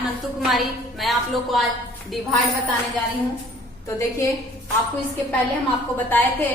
नमस्कार, मंतु कुमारी। मैं आप लोग को आज डिवाइड बताने जा रही हूँ। तो देखिए, आपको इसके पहले हम आपको बताए थे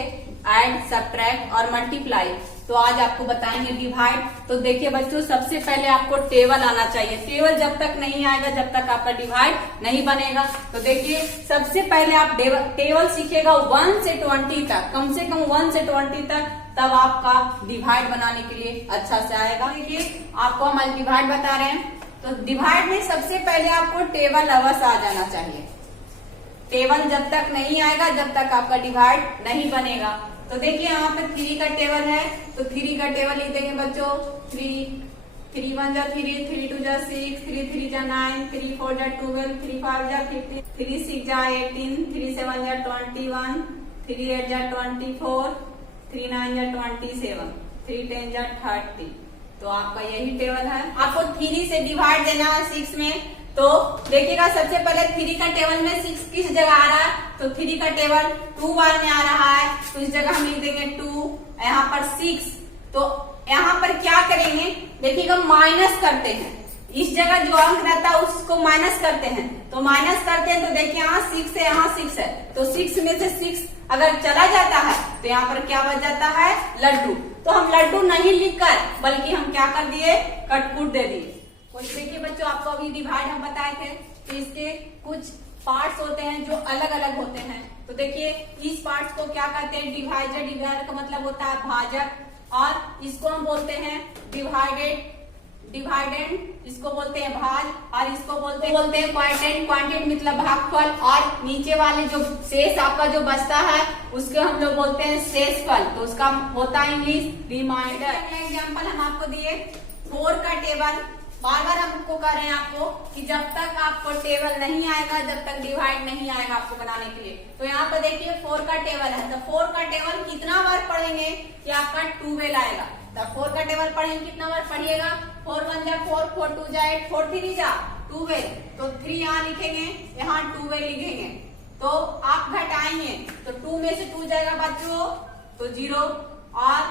ऐड, सब्ट्रैक्ट और मल्टीप्लाई। तो आज आपको बताएंगे डिवाइड। तो देखिए बच्चों, सबसे पहले आपको टेबल आना चाहिए। टेबल जब तक नहीं आएगा जब तक आपका डिवाइड नहीं बनेगा। तो देखिए, सबसे पहले आप टेबल सीखेगा 1 से 20 तक, कम से कम 1 से 20 तक, तब आपका डिवाइड बनाने के लिए अच्छा से आएगा। देखिए, आपको हम आज डिवाइड बता रहे हैं। तो डिवाइड में सबसे पहले आपको टेबल अवश्य आ जाना चाहिए। टेबल जब तक नहीं आएगा जब तक आपका डिवाइड नहीं बनेगा। तो देखिए, यहाँ पे 3 का टेबल है, तो 3 का टेबल लिख देंगे बच्चों। 3 1 जा 3, 3 2 जा 6, 3 3 जा 9, 3 4 जा 12, 3 5 जा 15, 3 6 जा 18, 3 7 जा 21, 3 8 जा 24, 3 9 जा 27, 3 10 जा 30। तो आपका यही टेबल है। आपको 3 से डिवाइड देना है 6 में। तो देखिएगा, सबसे पहले 3 का टेबल में 6 किस जगह आ रहा है। तो 3 का टेबल 2 बार में आ रहा है, तो इस जगह हम लिख देंगे 2, यहाँ पर 6। तो यहाँ पर क्या करेंगे, देखिएगा माइनस करते हैं। इस जगह जो अंक रहता है उसको माइनस करते हैं। तो माइनस करते हैं तो देखिए, यहाँ 6 है, यहाँ 6 है। तो 6 में से 6 अगर चला जाता है तो यहाँ पर क्या बच जाता है, लड्डू। तो हम लड्डू नहीं लिखकर बल्कि हम क्या कर दिए, कटपुट दे दिए। देखिए बच्चों, आपको अभी डिवाइड हम बताए थे। तो इसके कुछ पार्ट्स होते हैं जो अलग अलग होते हैं। तो देखिए, इस पार्ट्स को क्या कहते हैं, डिवाइजर। डिवाइजर का मतलब होता है भाजक, और इसको हम बोलते हैं डिवाइडेड, डिवाइडेंड इसको बोलते हैं भाज, और इसको बोलते हैं क्वांटेंट। क्वांटेंट मतलब भागफल। और नीचे वाले जो शेष आपका जो बचता है उसके हम लोग बोलते हैं शेषफल। तो उसका होता है इंग्लिश रिमाइंडर। एग्जाम्पल हम आपको दिए 4 का टेबल। बार बार हमको कह रहे हैं आपको कि जब तक आपको टेबल नहीं आएगा जब तक डिवाइड नहीं आएगा आपको बनाने के लिए। तो यहाँ पर देखिए 4 का टेबल है। तो 4 का टेबल कितना बार पढ़ेंगे कि आपका 12 आएगा। तो 4 का टेबल पढ़ेंगे, कितना बार पढ़िएगा, 4 1 जा 4, 4 2 जा 8, 4 3 जा 12। तो 3 यहाँ लिखेंगे, यहाँ 12 लिखेंगे। तो आप घटाएंगे तो 2 में से 2 जाएगा बच्चों तो 0, और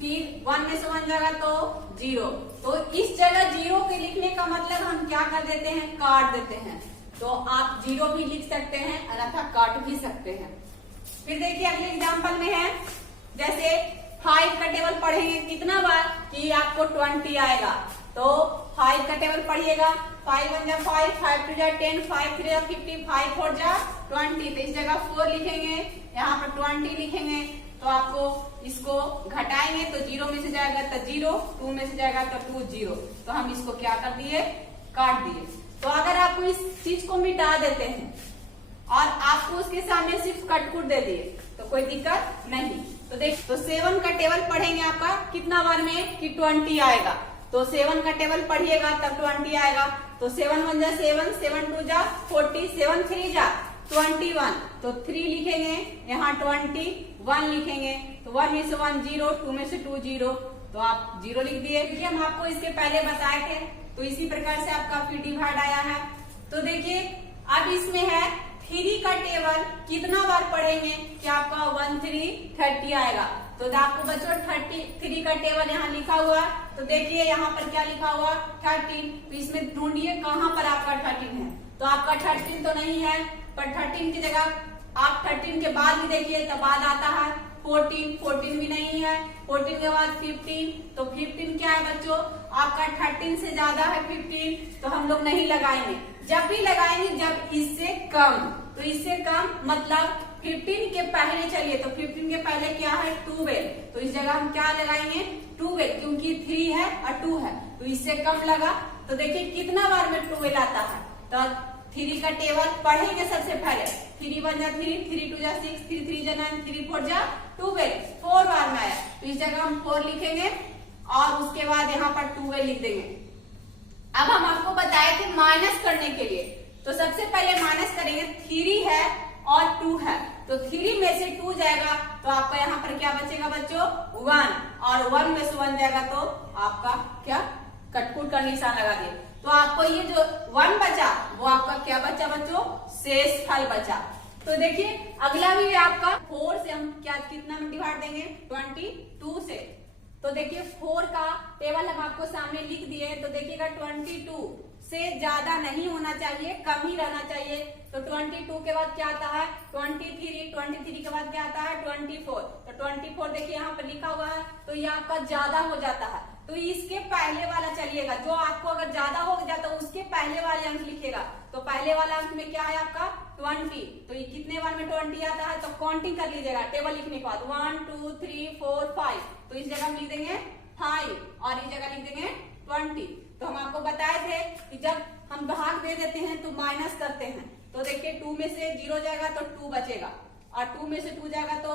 फिर 1 में से 1 जाएगा तो 0। तो इस जगह 0 के लिखने का मतलब हम क्या कर देते हैं, काट देते हैं। तो आप 0 भी लिख सकते हैं, अन्यथा काट भी सकते हैं। फिर देखिए, अगले एग्जांपल में है, जैसे 5 का टेबल पढ़ेंगे कितना बार कि आपको 20 आएगा। तो 5 का टेबल पढ़िएगा, 5 1 जा 5, 5 2 जा 10, 5 3 जा 50, 5 4 जा 20। तो इस जगह 4 लिखेंगे, यहाँ पर 20 लिखेंगे। तो आपको इसको घटाएंगे तो 0 में से जाएगा तो 0, 2 में से जाएगा तो 2 0। तो हम इसको क्या कर दिए, काट दिए। तो अगर आपको इस चीज को मिटा देते हैं और आपको उसके सामने सिर्फ कटकुट दे दिए तो कोई दिक्कत नहीं। तो देख, तो 7 का टेबल पढ़ेंगे आपका कितना बार में कि 20 आएगा। तो 7 का टेबल पढ़िएगा तब 20 आएगा। तो 7 1 जा 7, 7 2 जा 40, 7 3 जा 21। तो 3 लिखेंगे, यहाँ 21 लिखेंगे। तो 1 में से 1 0, 2 में से 2 0। तो आप 0 लिख दिए। क्योंकि हम आपको इसके पहले बताए थे। तो इसी प्रकार से आपका फिर डिवाइड आया है। तो देखिए, अब इसमें है 3 का टेबल कितना बार पढ़ेंगे कि आपका 1 3 30 आएगा। तो आपको बच्चों 33 का टेबल यहाँ लिखा हुआ। तो देखिए, यहाँ पर क्या लिखा हुआ, 13। तो इसमें ढूंढिए कहाँ पर आपका 13 है। तो आपका 13 तो नहीं है, पर 13 की जगह आप 13 के बाद भी देखिए, तब बाद आता है 14, 14 भी नहीं है। 14 के बाद 15, तो 15 क्या है बच्चों, आपका 13 से ज्यादा है 15। तो हम लोग नहीं लगाएंगे। जब भी लगाएंगे जब इससे कम। तो इससे कम मतलब 15 के पहले चलिए। तो 15 के पहले क्या है, 12। तो इस जगह हम क्या लगाएंगे, 12, क्योंकि 3 है और 2 है। तो इससे कम लगा। तो देखिए कितना बार में 12 आता है। तो 3 का टेबल पढ़ेंगे सबसे पहले। 3 1 जा 3, 3 2 जा 6, 3 3 जा 9, 3 4 जा 12, 4 बार में आया। तो इस जगह हम 4 लिखेंगे और उसके बाद यहाँ पर 12 लिख देंगे। अब हम आपको बताए थे माइनस करने के लिए। तो सबसे पहले माइनस करेंगे, 3 है और 2 है। तो 3 में से 2 जाएगा तो आपका यहाँ पर क्या बचेगा बच्चों, 1, और 1 में से 1 जाएगा तो आपका क्या, कटकुट का निशान लगा दिए। तो आपको ये जो 1 बचा वो आपका क्या बचा बच्चों, शेषफल बचा। तो देखिए, अगला भी आपका 4 से हम क्या कितना में डिवाइड देंगे, 22 से। तो देखिए 4 का टेबल हम आपको सामने लिख दिए। तो देखिएगा 22 से ज्यादा नहीं होना चाहिए, कम ही रहना चाहिए। तो 22 के बाद क्या आता है 23, 23 के बाद क्या आता है 24। तो 24 देखिए यहाँ पर लिखा हुआ है, तो ये आपका ज्यादा हो जाता है। तो इसके पहले वाला चलिएगा, जो आपको अगर ज्यादा हो जाता है उसके पहले वाले अंक लिखेगा। तो पहले वाला अंक में क्या है आपका 20। तो ये कितने बार में 20 आता है, तो काउंटिंग कर लीजिएगा टेबल लिखने के बाद 1 2 3 4 5। तो इस जगह हम लिख देंगे 5 और इस जगह लिख देंगे 20। तो हम आपको बताए थे कि जब हम भाग दे देते हैं तो माइनस करते हैं। तो देखिए 2 में से 0 जाएगा तो 2 बचेगा, और 2 में से 2 जाएगा तो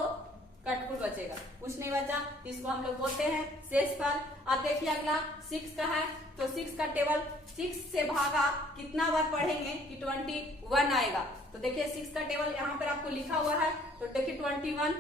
कटकुट बचेगा, कुछ नहीं बचा। इसको हम लोग बोलते हैं शेषफल। अब देखिए अगला 6 का है, तो 6 का टेबल 6 से भागा कितना बार पढ़ेंगे कि 21 आएगा। तो देखिए 6 का टेबल यहाँ पर आपको लिखा हुआ है। तो देखिए 21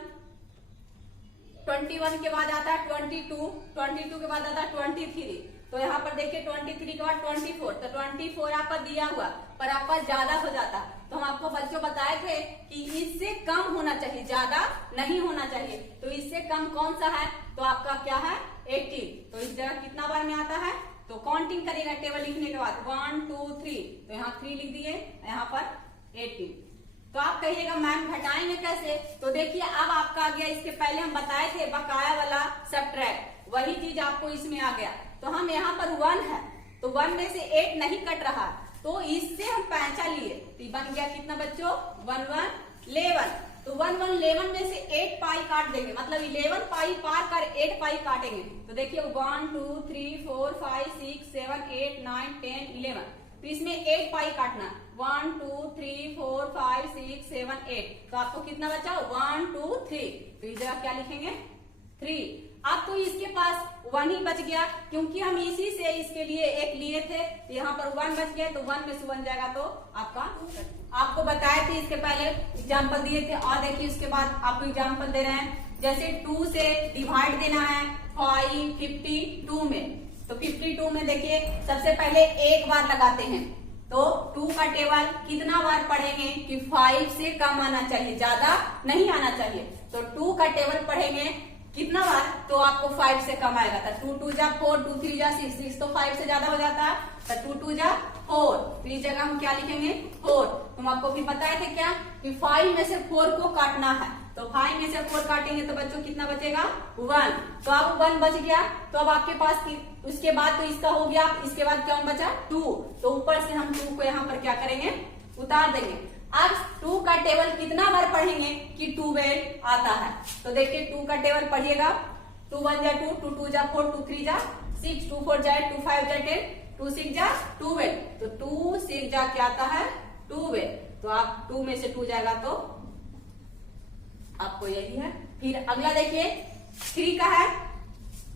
के बाद आता है 22 के बाद आता है 23। तो यहाँ पर देखिए 23 के बाद 24। तो 24 आपका दिया हुआ पर आपका ज्यादा हो जाता। तो हम आपको बच्चों बताए थे कि इससे कम होना चाहिए, ज्यादा नहीं होना चाहिए। तो इससे कम कौन सा है, तो आपका क्या है 18। तो इस जगह कितना बार में आता है, तो काउंटिंग करेगा टेबल लिखने के बाद 1 2 3। तो यहाँ 3 लिख दिए, यहाँ पर 18। तो आप कहिएगा मैम घटाएंगे कैसे, तो देखिए अब आपका आ गया, इसके पहले हम बताए थे बकाया वाला सबट्रैक्ट, वही चीज आपको इसमें आ गया। तो हम यहाँ पर 1 है, तो 1 में से 8 नहीं कट रहा, तो इससे हम पैंचा लिए, तो बन गया कितना बच्चों 1 1 11। तो 1 1 11 में से 8 पाई काट देंगे, मतलब 11 पाई पार कर 8 पाई काटेंगे। तो देखिए 1 2 3 4 5 6 7 8 9 10 11। तो इसमें 8 पाई काटना, 1 2 3 4 5 6 7 8। तो आपको कितना बचा 1 2 3। तो इस जगह क्या लिखेंगे 3। अब तो इसके पास 1 ही बच गया, क्योंकि हम इसी से इसके लिए एक लिए थे। तो यहाँ पर 1 बच गया, तो 1 में से 1 जाएगा तो आपको बताए थे, इसके पहले एग्जाम्पल दिए थे। और देखिए उसके बाद आपको एग्जाम्पल दे रहे हैं, जैसे 2 से डिवाइड देना है 5 52 में। तो 52 में देखिए सबसे पहले एक बार लगाते हैं। तो 2 का टेबल कितना बार पढ़ेंगे कि 5 से कम आना चाहिए, ज्यादा नहीं आना चाहिए। तो 2 का टेबल पढ़ेंगे कितना बार, तो आपको 5 से कम आएगा। तो 2 2 जा 4, 2 3 जा 6, 6 तो 5 से ज्यादा हो जाता है। तो 2 2 जा 4। तो इस जगह हम क्या लिखेंगे 4। तुम आपको भी बताए थे क्या कि 5 में से 4 को काटना है। तो 5 में से 4 काटेंगे तो बच्चों कितना बचेगा 1। तो अब 1 बच गया, तो अब आपके पास उसके बाद तो इसका हो गया, इसके बाद क्या बचा 2। तो ऊपर से हम 2 को यहाँ पर क्या करेंगे उतार देंगे। अब 2 का टेबल कितना बार पढ़ेंगे कि 12 आता है। तो देखिए 2 का टेबल पढ़िएगा, 2 1 जा 2, 2 2 जा 4, 2 3 जा 6, 2 4 जा 2 5 जा 10, 2 6 जा 12। तो 2 6 जा क्या आता है 12। तो आप 2 में से 2 जाएगा तो आपको यही है। फिर अगला देखिए 3 का है,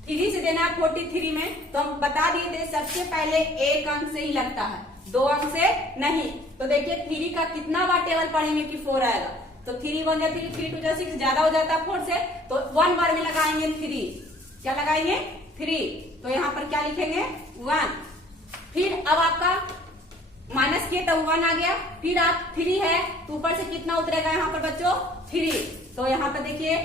3 से देना है 43 में। तो हम बता दिए थे सबसे पहले एक अंक से ही लगता है, 2 अंक से नहीं। तो देखिए 3 का कितना बार टेबल पढ़ेंगे कि 4 आएगा। तो 3 1 जा 3, 3 2 जा 6, ज्यादा हो जाता है 4 से। तो 1 बार में लगाएंगे 3, क्या लगाएंगे 3। तो यहाँ पर क्या लिखेंगे 1। फिर अब आपका माइनस किए तो 1 आ गया। फिर आप 3 है तो ऊपर से कितना उतरेगा यहाँ पर बच्चों 3। तो यहाँ पर देखिए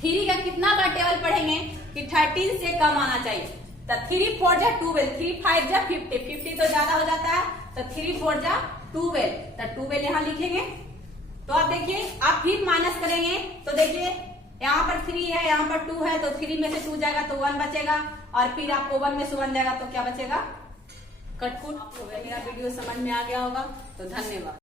3 का कितना बार टेबल पढ़ेंगे कि 13 से कम आना चाहिए। तो 3 4 जा 12, 3 5 जा 50, 50 तो ज्यादा हो जाता है। तो 3 4 जा 12, तो 12 यहाँ लिखेंगे। तो आप देखिए आप फिर माइनस करेंगे, तो देखिए यहाँ पर 3 है, यहाँ पर 2 है, तो 3 में से 2 जाएगा तो 1 बचेगा, और फिर आपको 1 में से 1 जाएगा तो क्या बचेगा कटकुट। मेरा वीडियो समझ में आ गया होगा, तो धन्यवाद।